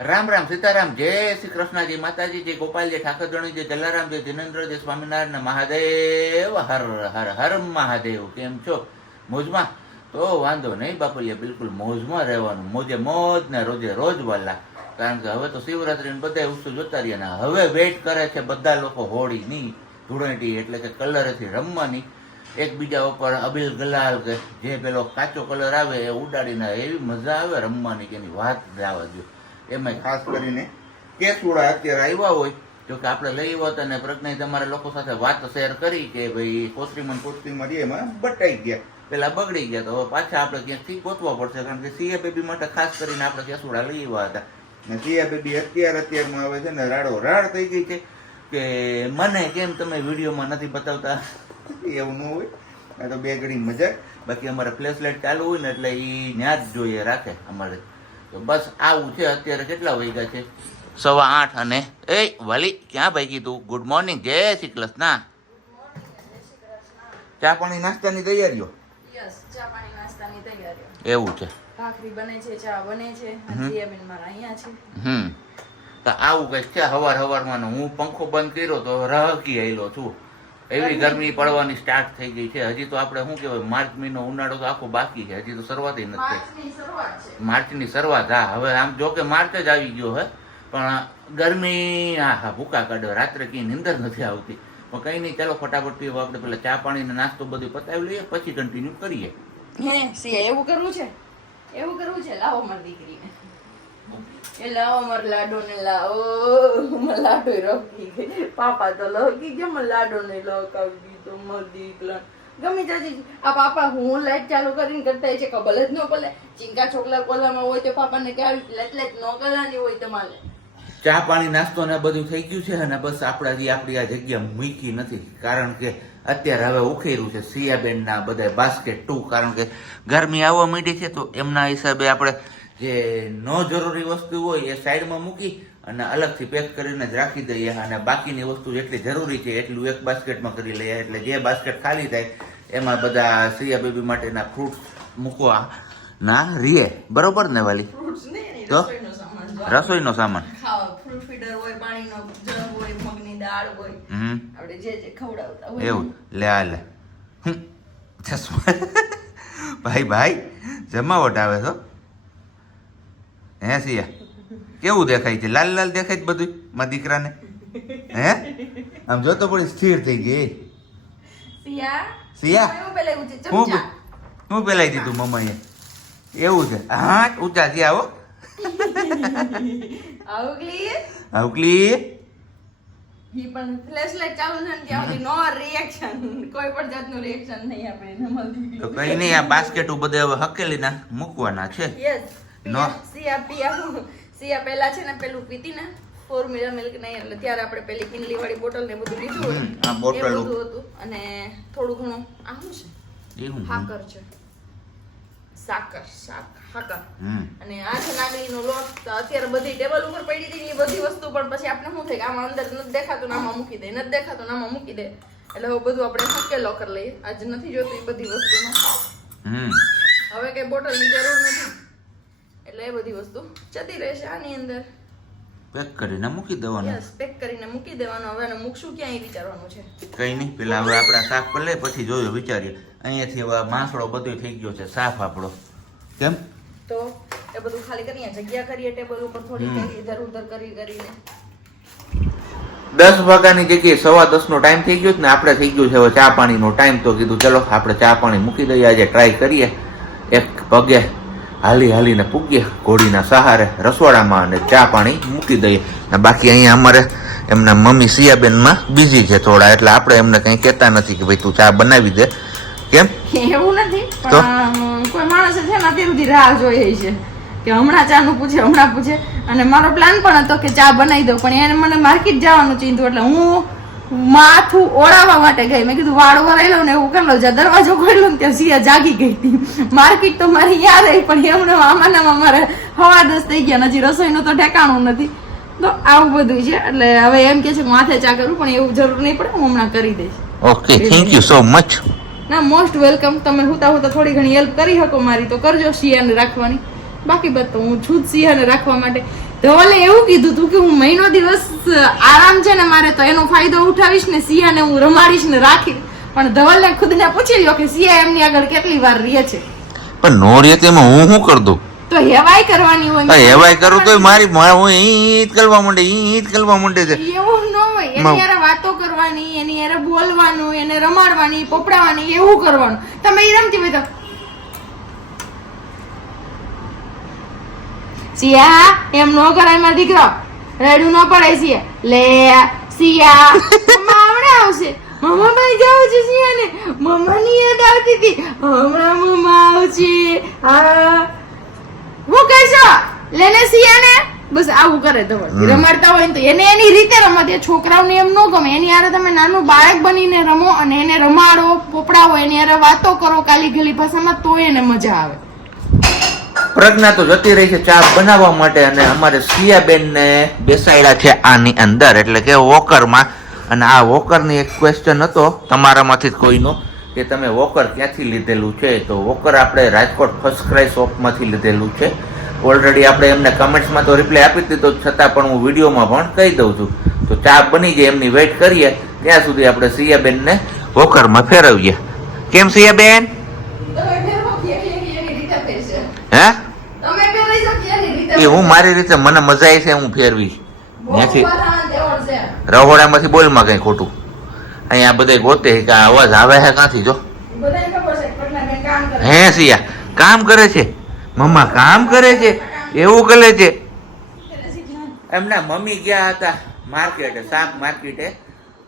રામ રામ સીતારામ જય શ્રી કૃષ્ણજી માતાજી જય ગોપાલજી ઠાકરધણી જય જલારામ જય જિનેન્દ્ર સ્વામિનારાયણ મહાદેવ હર હર હર મહાદેવ. કેમ છો? મોજમાં? તો વાંધો નહીં બાપુલિયા, બિલકુલ મોજમાં રહેવાનું, મોજે મોજ ને રોજે રોજ વાલા. કારણ કે હવે તો શિવરાત્રીને બધા ઉત્સવ જોતા રહ્યા ને હવે વેઇટ કરે છે બધા લોકો હોળીની, ધૂળેટી એટલે કે કલરથી રમવાની, એકબીજા ઉપર અબીલ ગલાલ કે જે પેલો કાચો કલર આવે એ ઉડાડીને એવી મજા આવે રમવાની કે એની વાત જવા દો. એમાં ખાસ કરીને કેસુડા અત્યારે આવ્યા હોય, જો કે આપણે લઈ આવ્યા અને પ્રજ્ઞા તમારા લોકો સાથે વાત શેર કરી કે ભાઈ કોસ્ટ્રીમાં એમાં બટાઈ ગયા, પેલા બગડી ગયા, તો હવે પાછા આપણે ક્યાંકથી ગોતવા પડશે. કારણ કે સીએ બેબી માટે ખાસ કરીને આપણે કેસુડા લઈ આવ્યા હતા ને સીએ બેબી અત્યારમાં આવે છે ને રાડો રાડ થઈ ગઈ છે કે મને કેમ તમે વિડીયોમાં નથી બતાવતા. એવું ન હોય, આ તો બે ઘડી મજા. બાકી અમારે ફ્લેશ લાઇટ ચાલુ હોય ને એટલે એ ન્યા જ જોઈએ રાખે અમારે. તો બસ આવું છે. અત્યારે કેટલા વાગ્યા છે? 8:15. અને એ વાલી ક્યાં ભાઈ તું? ગુડ મોર્નિંગ, જય શ્રી કૃષ્ણ. ચા પાણી નાસ્તાની તૈયારીઓ? યસ, ચા પાણી નાસ્તાની તૈયારીઓ. એવું છે. ભાખરી બને છે, ચા બને છે, જીયાબેન મારા અહીંયા છે. તો આવું કઈક છે. હવારમાં હું પંખો બંધ કર્યો તો રહકી આવેલો છું. એવી ગરમી પડવાની સ્ટાર્ટ થઈ ગઈ છે. હજી તો આપણે શું કહેવાય, માર્ચ મહિનો ઉનાળો તો આખો બાકી છે, હજી તો શરૂઆત નથી. માર્ચની શરૂઆત. હા, હવે આમ જો કે માર્ચ જ આવી ગયો હે, પણ ગરમી હા ભૂકા કાઢે. રાત્રે કઈ નીંદર નથી આવતી. પણ કઈ નહીં, ચાલો ફટાફટ પીવો આપણે. પેલા ચા પાણી ને નાસ્તો બધું પતાવી લઈએ, પછી કન્ટિન્યુ કરીએ. હે સિયા, એવું કરવું છે. લાવો મારી દીકરીને, એ લાવો મારા લાડો ને લાવો. લાડો રોકી ગઈ, પાપા તો લકી ગયા, મને લાડો ને લકાવી દીધો મારી દીકરા. ગમે જાજી આ પાપા હું લાઈટ ચાલુ કરીને કરતા છે, ખબર જ ન પડે. ચીંકા છોકલા કોલામાં હોય તો પાપાને કે આવી લાઈટ ન કરવાની હોય તમારે. ચા પાણી નાસ્તો ને બધું થઈ ગયું છે અને બસ આપણી આ જગ્યા મૂકી નથી. કારણ કે અત્યારે હવે ઉખેર્યું છે સિયાબેન ના બધા બાસ્કેટ ટુ. કારણ કે ગરમી આવવા માંડી છે તો એમના હિસાબે આપણે જે ન જરૂરી વસ્તુ હોય એ સાઈડમાં મૂકી અને અલગથી પેક કરીને જ રાખી દઈએ, અને બાકીની વસ્તુ જેટલી જરૂરી છે એટલું એક બાસ્કેટમાં કરી લઈએ. એટલે જે બાસ્કેટ ખાલી થાય એમાં બધા સિયા બેબી માટેના ફ્રૂટ્સ મૂકવા ના રીએ. બરોબર ને વાલી? તો રસોઈનો સામાન, ફ્રૂટ ફીડર હોય, પાણીનો જગ હોય, મગની દાળ હોય, આપણે જે ખવડાવતા હોય એવું. લે ભાઈ જમાવટ આવે છો. હે સિયા, કેવું દેખાય છે? લાલ લાલ દેખાય છે બધું મારા દીકરાને. હે આમ જોતો પણ સ્થિર થઈ ગઈ. સિયા હું પેલાઈ દીધું મમ્માએ? એવું છે? હા, ઊંચા થયા હો. આવકલી ઈ પણ ફ્લેશલાઇટ ચાલુ છે ને ત્યાં સુધી નો રિએક્શન, કોઈ પણ જાતનું રિએક્શન નહીં આપે એને મળતી. તો કઈ નહીં, આ બાસ્કેટ બધે હવે હકેલી ના મૂકવાના છે. યસ. નો સિયા પહેલા છે ને પેલું પીતી ને ફોર્મ્યુલા મિલ્ક નહીં, એટલે ત્યારે આપણે પેલી કિનલી વાળી બોટલ ને બધું લીધું હોય. આ બોટલ હતું અને થોડું ઘણું આ શું છે? હાકર છે, હાકર. અને આ છે નાગલીનો લોટ. તો અત્યારે બધી ટેબલ ઉપર પડી હતી એ બધી વસ્તુ, પણ પછી આપણે શું થાય કે આમાં અંદર નથી દેખાતું, આમાં મૂકી દે, નથી દેખાતું આમાં મૂકી દે. એટલે હવે બધું આપણે હકેલો કરી લઈએ. આજ નથી જોતું એ બધી વસ્તુમાં. હવે કઈ બોટલની જરૂર નથી, એટલે એ બધી વસ્તુ જતી રહેશે આની અંદર. પેક કરીને મૂકી દેવાનું. યસ, પેક કરીને મૂકી દેવાનું. હવે મૂકશું ક્યાં એ વિચારવાનું છે. કઈ નહીં, પેલા હવે આપણા સાફ કરી લે, પછી જોયું વિચારીએ. અહીંયાથી હવે માસડો બધું થઈ ગયો છે સાફ આપણો. કેમ? તો એ બધું ખાલી કરીએ, જગ્યા કરીએ ટેબલ ઉપર થોડી ઇધર ઉધર કરીને. 10 વાગ્યાની જગ્યાએ 10:15 નો ટાઈમ થઈ ગયો ને આપણે થઈ ગયું છે હવે ચા પાણીનો ટાઈમ. તો કીધું ચલો આપણે ચા પાણી મૂકી દઈએ, આજે ટ્રાય કરીએ. એક પગે હાલીને પૂગીએ ઘોડીના સહારે રસોડામાં અને ચા પાણી મૂકી દઈએ. ને બાકી અહીંયા અમારે એમના મમ્મી સિયાબેનમાં બીજી છે થોડા, એટલે આપણે એમને કંઈ કહેતા નથી કે ભાઈ તું ચા બનાવી દે. કેમ? એવું નથી, પણ કોઈ માણસ છે ને અત્યાર સુધી રાહ જોઈએ છે કે હમણાં ચાનું પૂછે. અને મારો પ્લાન પણ હતો કે ચા બનાવી દઉં, પણ એને મને માર્કેટ જવાનું ચીંધું, એટલે હું માથું ઓળાવવા માટે ગઈ. મેં કીધું વાળ વરાઈ લઉં ને એવું કરી લઉં. જ્યાં દરવાજો ખોલ્યો ને ત્યાં સિયા જાગી ગઈ હતી. માર્કેટ તો મારી યાદ રહી, પણ એમને આમાં મારે 10:15 થઈ ગયા, હજી રસોઈનું તો ઠેકાણું નથી. તો આવું બધું છે. એટલે હવે એમ કે છે કે માથે ચા કરું, પણ એવું જરૂર નહીં પડે, હું હમણાં કરી દઈશ. Okay, thank you so much. ના, મોસ્ટ વેલકમ. તમે હુતા થોડી ઘણી હેલ્પ કરી શકો મારી તો કરજો સિયાને રાખવાની. બાકી બસ તો હું છું જ સિંહને રાખવા માટે. તો ઓલે એવું કીધું તું કે હું મહિનો દિવસ આરામ છે ને મારે તો એનો ફાયદો ઉઠાવીશ ને સિયાને હું રમાડીશ ને રાખીશ. પણ ધવલને ખુદને પૂછી લ્યો કે સિયા એમની આગળ કેટલી વાર રહે છે. પણ નો રે તેમાં હું શું કર દઉં? તો હેવાય કરવાની હોય. હેવાય કરું તો હું ઈટ કરવા માંડે છે. એવું ન હોય. એની યારે વાતો કરવાની, એની યારે બોલવાનું, એને રમાડવાની, પોપડાવાની, એવું કરવાનું. તમે ઈ રમતી હોય તો સિયા એમ નો કરાય મારો દીકરો, રડવું ન પડે. સિયા લે સિયા મમ્મા હમણાં આવશે, મમ્મા ભાઈ જાવ છે સિયાને, મમ્માની યાદ આવતી હતી, હમણાં મમ્મા આવશે. હા હું કરશો લેને સિયાને, બસ આવું કરે. ધવલ રમાડતા હોય તો એને એની રીતે રમત. એ છોકરાઓને એમ ન ગમે. એની યારે તમે નાનું બાળક બનીને રમો અને એને રમાડો, પોપડાવો, એની યારે વાતો કરો કાલી ગલી ભાષામાં, તો એને મજા આવે. પ્રજ્ઞા તો જતી રહી છે ચા બનાવવા માટે, અને અમારે સિયાબેન ને બેસાડ્યા છે આની અંદર, એટલે કે વોકરમાં. અને આ વોકરની એક ક્વેશ્ચન હતો તમારામાંથી જ કોઈનો, કે તમે વોકર ક્યાંથી લીધેલું છે? તો વોકર આપણે રાજકોટ ફર્સ્ટ ક્રાય શોપમાંથી લીધેલું છે. ઓલરેડી આપણે એમને કમેન્ટ્સમાં તો રિપ્લાય આપી દીધો, છતાં પણ હું વિડીયોમાં પણ કહી દઉં છું. તો ચા બની જાય એમની વેઇટ કરીએ, ત્યાં સુધી આપણે સિયાબેનને વોકરમાં ફેરવીએ. કેમ સિયાબેન? હે એ હું મારી રીતે, મને મજા આવી છે, હું ફેરવી ત્યાંથી રહોડામાંથી. બોલમાં કઈ ખોટું અહીંયા બધા ગોતે કે આ અવાજ આવે છે ક્યાંથી? જો હે સિયા કામ કરે છે, મમ્મા કામ કરે છે, એવું કરે છે. એમના મમ્મી ગયા હતા માર્કેટે, શાક માર્કેટે,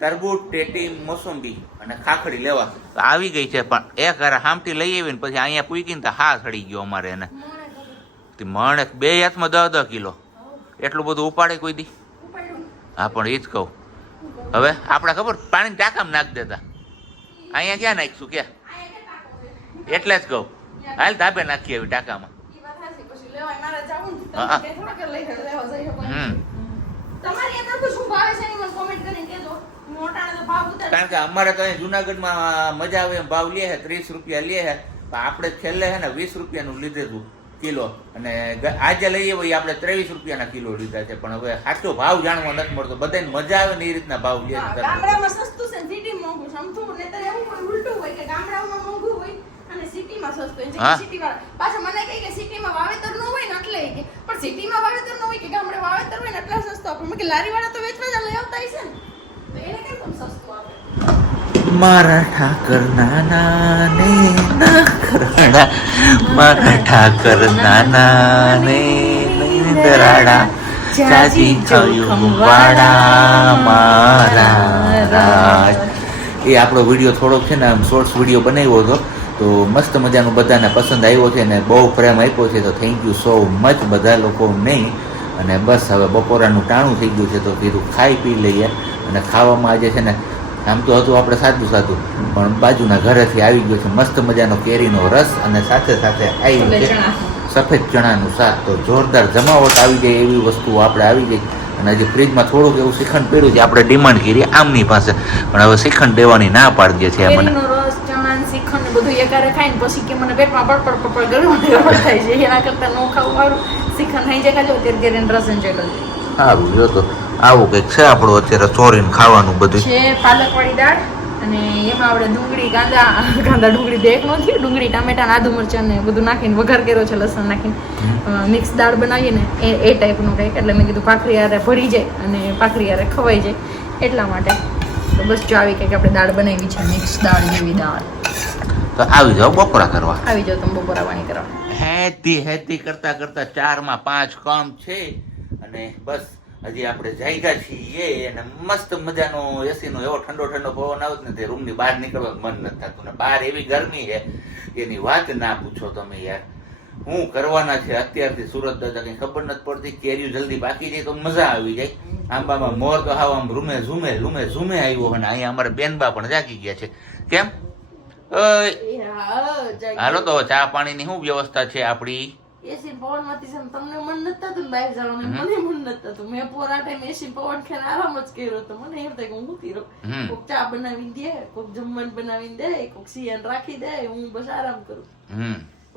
તરબૂચ, ટેટી, મોસંબી અને ખાખડી લેવા. તો આવી ગઈ છે, પણ એક હારે હામટી લઈ આવી ને પછી અહીંયા પૂકીને તો હા સડી ગયો અમારે એને. મણ બે હાથમાં 10 કિલો, એટલું બધું ઉપાડે કોઈ દી? હા પણ એ જ કહું, હવે આપણે ખબર પાણી ટાંકામાં નાખી દેતા, અહીંયા ક્યાં નાખીશું ક્યાં? એટલે જ કહું હાલ ધાબે નાખીએ એવી ટાંકામાં. કારણ કે અમારે તો અહીંયા જુનાગઢમાં મજા આવે એમ ભાવ લે છે, 30 રૂપિયા લે છે. આપણે છેલ્લે છે ને 20 રૂપિયાનું લીધેલું કિલો, અને આજે લઈએ ભાઈ આપણે 23 રૂપિયાના કિલો લીધા છે. પણ હવે સાચો ભાવ જાણવા નથી મળતો. બધાને મજા આવે ને એ રીતના ભાવ લે છે. ગામડામાં સસ્તું છે, સિટી મોંઘું. સમથું નહીતર એવું કોઈ ઉલટું હોય કે ગામડામાં મોંઘું હોય અને સિટીમાં સસ્તું હોય. સિટીમાં પાછા મને કહે કે સિટીમાં વાવેતર ન હોય ને એટલે કે, પણ સિટીમાં વાવેતર ન હોય કે ગામડે વાવેતર હોય ને એટલે સસ્તો આપે. મેં કે લારી વાળા તો વેચવા જ લઈ આવતા હશે ને, તો એને કેમ સસ્તું આપે? મારા ઠાકર નાના ને નખરાડા, મારા ઠાકર નાના ને નખરાડા, ચાચી થયું વાડા મારા રાજ. એ આપણો વિડીયો થોડોક છે ને આમ શોર્ટ્સ વિડીયો બનાવ્યો હતો, તો મસ્ત મજાનું બધાને પસંદ આવ્યો છે અને બહુ પ્રેમ આપ્યો છે. તો થેન્ક યુ સો મચ બધા લોકો નહીં. અને બસ હવે બપોરાનું ટાણું થઈ ગયું છે, તો કીધું ખાઈ પી લઈએ. અને ખાવામાં આજે છે ને આમ તો હતું આપણે સાદું સાદું, પણ બાજુના ઘરેથી આવી ગયો છે મસ્ત મજાનો કેરીનો રસ, અને સાથે સાથે આવ્યું છે સફેદ ચણાનું શાક. તો જોરદાર જમાવટ આવી જાય એવી વસ્તુઓ આપણે આવી જાય. અને હજી ફ્રીજમાં થોડુંક એવું શ્રીખંડ પડ્યું છે, આપણે ડિમાન્ડ કરી આમની પાસે, પણ હવે શ્રીખંડ દેવાની ના પાડી દે છે મને. શ્રીખંડ બધું એકારે ખાઈને પછી કે મને પેટમાં પડ પડ ગરમ થાય છે, એના કરતા ન ખાવું સારું. શ્રીખંડ ખાઈ જાય ખાજો ત્યારે ત્યારે રસ એન્જોય કરજો. સારું જો તો આવું કંઈક છે આપણું અત્યારે ચોરીને ખાવાનું બધું છે. પાલકવાળી દાળ, અને એમાં આપણે ડુંગળી, કાંદા ડુંગળી તો એક નથી, ડુંગળી, ટામેટા, આદુ મરચાં ને બધું નાખીને વઘાર કર્યો છે, લસણ નાખીને મિક્સ દાળ બનાવીએ ને એ ટાઈપનું કંઈક. એટલે મેં કીધું ભાખરી યારે ભળી જાય અને ભાખરી યારે ખવાઈ જાય, એટલા માટે. તો બસ જો આવી કંઈક આપણે દાળ બનાવી છે, મિક્સ દાળ જેવી દાળ. તો આવી જાઓ બપોરા કરવા, આવી જાઓ તમે બપોરા પાણી કરવા. હેતી કરતા કરતા 4 માં 5 કામ છે. અને બસ હજી આપણે જાગ્યા છીએ, અને મસ્ત મજાનો એસી નો એવો ઠંડો પવન આવે ને તે રૂમ ની બહાર નીકળવાનું મન નથી થતું. ને બહાર એવી ગરમી છે એની વાત ના પૂછો તમે યાર. શું કરવાના છે અત્યારથી સુરત દાદા કઈ ખબર નથી પડતી. કેરીઓ જલ્દી પાકી જાય તો મજા આવી જાય. આંબામાં મોર તો હાવ આમ રૂમે ઝૂમે આવ્યો. અને અહીંયા અમારે બેનબા પણ જાગી ગયા છે. કેમ? હાલો તો ચા પાણીની શું વ્યવસ્થા છે આપણી? એસી પવન માંથી છે તમને મન નથી થતું બહાર જવાનું, મને મન નથી થતું. મેં પોરા ટાઈમ એસી પવન ખાઈને આરામ જ કર્યો તો મને એમ થાય કે હું ઊંઘી રહું. કોક ચા બનાવીને દે, કોક જમવાનું બનાવીને દે, કોક સિયાન રાખી દે, હું બસ આરામ કરું.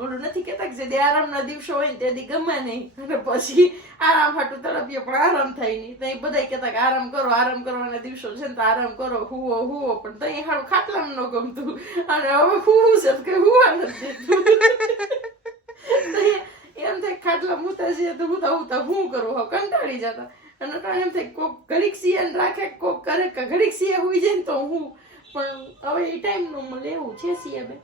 ઓલું નથી કેતા કે જે આરામના દિવસો હોય ને તે દી ગમે નહીં અને પછી આરામ હાટું તડપીએ પણ આરામ થાય નહીં તો બધા કહેતા કે આરામ કરવાના દિવસો છે ને તો આરામ કરો હુવો પણ તઈ હારું ખાટલામાં ન ગમતું અને હવે હુવું છે કે હુવા નથી એમ થાય ખાટલા મૂતા છે તો હું કરું હવે કંટાળી જતા અને એમ થાય કોક ઘડીક સિયાને રાખે કોક કરે કે ઘડીક સિયા હોઈ જાય ને તો હું પણ હવે એ ટાઈમ નું મળે એવું છે સિયા બે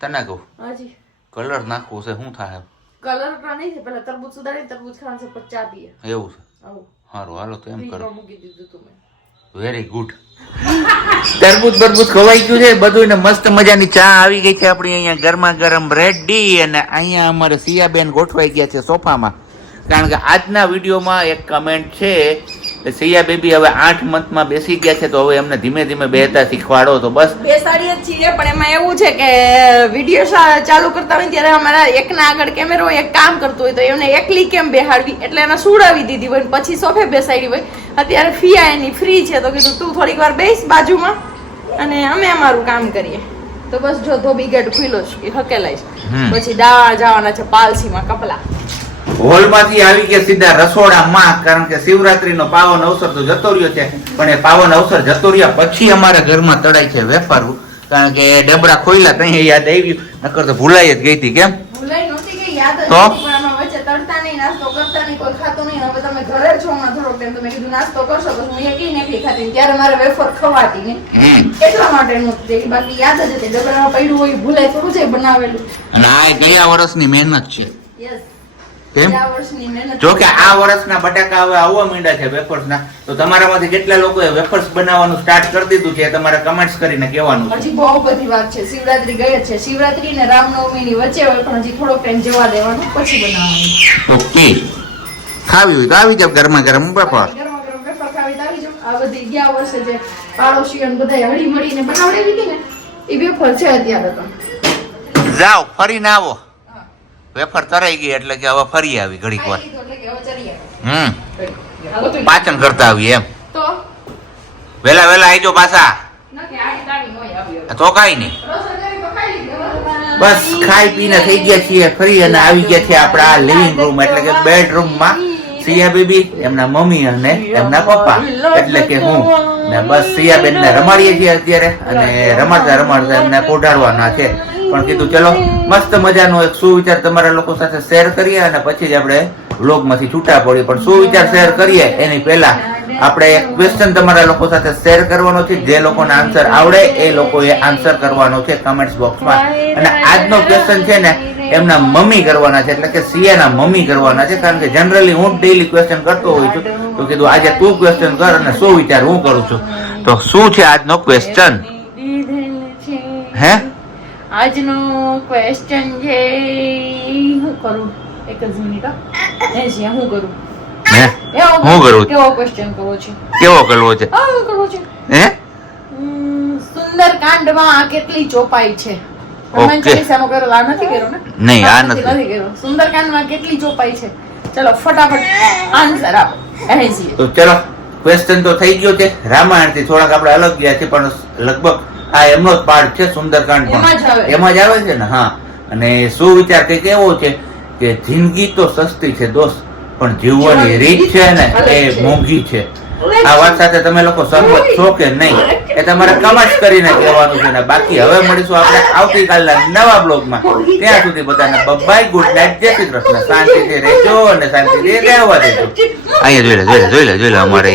તને કહું હાજી કલર નાખવું છે શું થાય કલર નહીં છે પેલા તરબૂચ સુધારી તરબૂચ ખાવાનું છે પછી ચા પીએ એવું છે આવું સારું હાલો તો એમ કરો ફ્રીજમાં મૂકી દીધું તું મેં વેરી ગુડ તરબૂચ ખવાઈ ગયું છે બધું ને મસ્ત મજાની ચા આવી ગઈ છે આપણી અહીંયા ગરમા ગરમ રેડી અને અહીંયા અમારે સિયાબેન ગોઠવાઈ ગયા છે સોફામાં કારણ કે આજના વિડીયોમાં એક કમેન્ટ છે સિયા બેબી હવે 8 મંથમાં બેસી ગયા છે તો હવે એમને ધીમે ધીમે બેહતા શીખવાડો તો બસ બેસાડીએ જ છીએ પણ એમાં એવું છે કે વિડીયો ચાલુ કરતા હોય ત્યારે અમારા એકના આગળ કેમેરો એક કામ કરતો હોય તો એમને એકલી કેમ બેહાડવી એટલે એને સુડાવી દીધી હોય પછી સોફે બેસાડી હોય અત્યારે ફિયા એની ફ્રી છે તો કીધું તું થોડીક વાર બેસ બાજુમાં અને અમે અમારું કામ કરીએ તો બસ જો ધોબી ગેટ ખુલ્લો છે હકેલાઈશ પછી જવાના છે પાલસીમાં કપલા હોલમાંથી આવી ગયા સીધા રસોડામાં કારણ કે શિવરાત્રીનો પાવન અવસર તો જતો રહ્યો છે પણ એ પાવન અવસર જતો રહ્યા પછી અમારા ઘરમાં તળાય છે વેફારું કારણ કે ડબડા ખોઈલા તઈ યાદ આવ્યું નકર તો ભૂલાઈ જ ગઈ હતી કેમ ભૂલાઈ નહોતી ગઈ યાદ જ તો? નથી પણ આમાં વચ્ચે તળતા નહીં નાસ્તો કરતા નહીં કોઈ ખાતું નહીં હવે તમે ઘરે છો હમણાં થોડોક ટાઈમ તમે કીધું નાસ્તો કરશો તો હું એકલી ખાતી ત્યારે મારે વેફર ખવાતી નહીં એટલા માટે નહોતી બાકી યાદ જ હતી ડબડામાં પડ્યું હોય ભૂલાય થોડું છે બનાવેલું અને આ ગયા વર્ષની મહેનત છે યસ કેમ આ વર્ષની મહેનત જો કે આ વર્ષના બટાકા હવે આવવા માંડ્યા છે વેફર્સના તો તમારામાંથી કેટલા લોકોએ વેફર્સ બનાવવાનું સ્ટાર્ટ કરી દીધું છે એ તમારે કમેન્ટ્સ કરીને કહેવાનું છે હજી બહુ બધી વાત છે શિવરાત્રી ગઈ જ છે શિવરાત્રી ને રામનવમી ની વચ્ચે હોય પણ હજી થોડોક ટાઈમ જવા દેવાનું પછી બનાવવાનું ઓકે ખાવી હોય તો આવી જાવ ગરમા ગરમ વેફર ગરમા ગરમ વેફર ખાવી તો આવી જાઓ આ બધી ગયા વર્ષે જે પાડોશીઓ ને બધા હળી મળીને બનાવડાવી હતી ને એ વેફર છે અત્યારે તો જાઓ ફરીને આવો વેફર તરાઈ ગઈ એટલે કે હવે ફરી આવી ઘડીક વાર ખાઈ લીધું એટલે કે હવે ચડી આવે. પાચન કરતા આવી એમ તો વેલા વેલા આઈજો પાછા નથી આડી તાડી નોય આવી તો કાઈ નહીં રસોઈ કરી તો ખાઈ લીધી હવે. બસ ખાઈ પીને થઈ ગયા છીએ ફરી અને આવી ગયા છીએ આપણા લિવિંગ રૂમ એટલે કે બેડરૂમમાં સિયા બેબી એમના મમ્મી અને એમના પપ્પા એટલે કે હું ને બસ સિયા બેન ને રમાડીએ છીએ અત્યારે અને રમાડતા રમાડતા એમને પોઢાડવાના છે પણ કીધું ચલો મસ્ત મજાનો એક સુવિચાર તમારા લોકો સાથે શેર કરીએ અને પછી જ આપણે વ્લોગ માંથી છૂટા પડીએ પણ સુવિચાર શેર કરીએ એની પહેલા આપણે એક ક્વેશ્ચન તમારા લોકો સાથે શેર કરવાનો છે જે લોકોને આન્સર આવડે એ લોકોએ આન્સર કરવાનો છે કમેન્ટ્સ બોક્સમાં અને આજનો ક્વેશ્ચન છે ને એમના મમ્મી કરવાના છે એટલે કે સિયાના મમ્મી કરવાના છે કારણ કે જનરલી હું ડેઈલી ક્વેશ્ચન કરતો હોઉં છું તો કીધું આજે તું ક્વેશ્ચન કર અને શું વિચાર હું કરું છું તો શું છે આજનો ક્વેશ્ચન હે આજનો ક્વેશ્ચન છે હું કરું એક જ મિનિટ હું કરું હે હું કરું કેવો ક્વેશ્ચન કરવો છે કેવો કરવો છે હા કરવો છે હે સુંદરકાંડમાં કેટલી ચોપાઈ છે ઓકે. હનુમાન ચાલીસામાં કર્યો આ નથી કર્યો ને નહીં આ નથી નથી કર્યો સુંદરકાંડમાં કેટલી ચોપાઈ છે ચલો ફટાફટ આન્સર આપો એનએસી તો ચલો ક્વેશ્ચન તો થઈ ગયો છે રામાયણ થી થોડાક આપણે અલગ ગયા છે પણ લગભગ આ એમનો જ પાર્ટ છે સુંદરકાંડ એમાં જ આવે. પણ એમાં જ આવે છે ને હા અને શું વિચાર કઈક એવો છે કે જિંદગી તો સસ્તી છે દોસ્ત પણ જીવવાની રીત છે ને એ મોંઘી છે આ વાત સાથે તમે લોકો સહમત છો કે નહીં એ તમારે કમેન્ટ કરીને કહેવાનું છે ને બાકી હવે મળીશું આપણે આવતીકાલના નવા બ્લોગમાં ત્યાં સુધી બધાને બાય ગુડ નાઇટ જય શ્રી કૃષ્ણ શાંતિથી રહેજો અને શાંતિથી રહેવા દેજો અહીંયા જોઈ લે અમારે